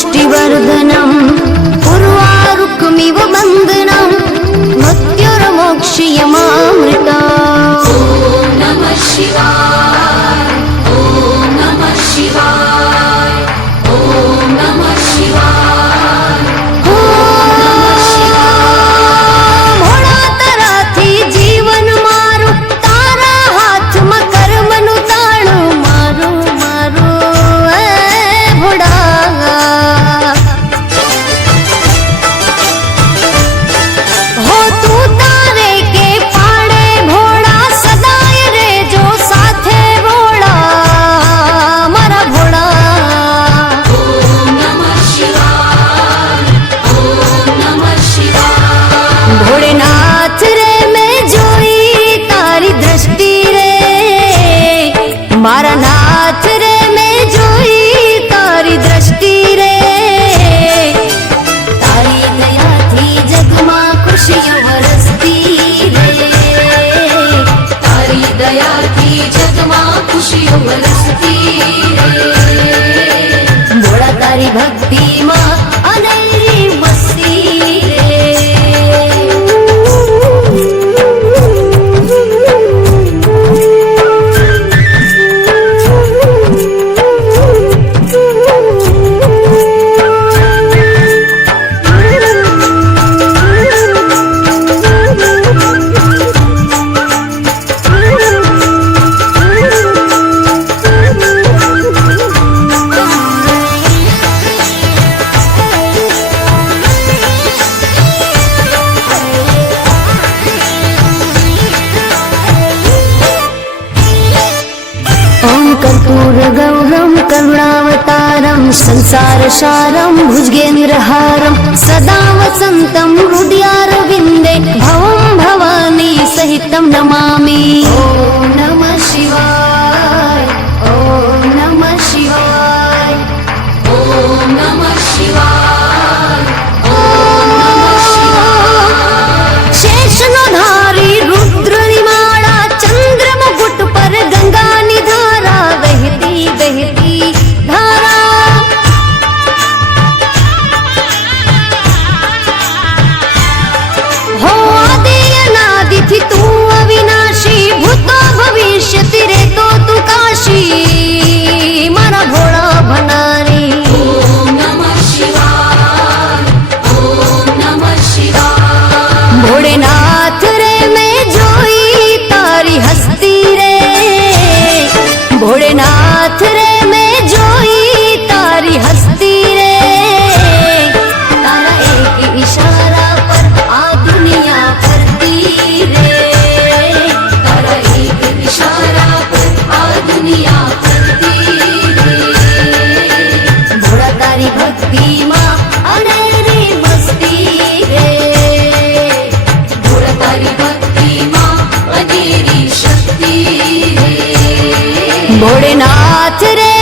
HD 1 Hari भक्ति मा। संसारसारं भुजगेन्द्रहारं सदा वसन्तं हृदयारविन्दे भवं भवानी सहितं नमामि। ભોળેનાથ રે.